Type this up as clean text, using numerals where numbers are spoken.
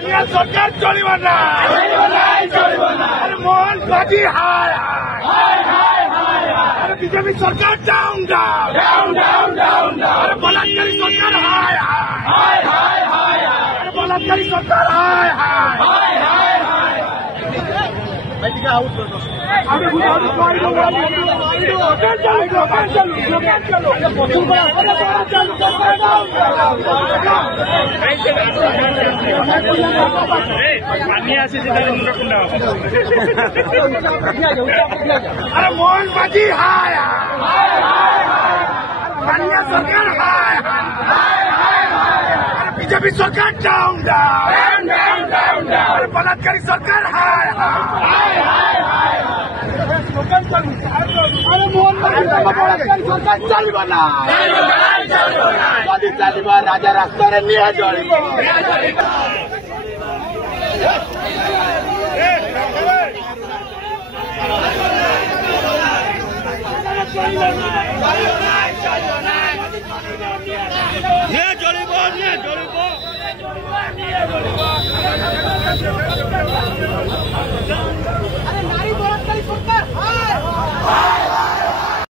पानिया सरकार चलिबा ना अरे मोहन बाजी हाय अरे बीजेपी सरकार डाउन अरे बलात्कारी सरकार हाय अरे बलात्कारी सरकार हाय अरे मोहन बाजी हाय पानिया सरकार हाय अरे बीजेपी सरकार डाउन अरे बलात्कारी सरकार हाय अरे मोहन बलात्कारी सरकार चलिबा ना जदि चलिबा राजा रास्तार निया जलिबा নিয়ে চলিব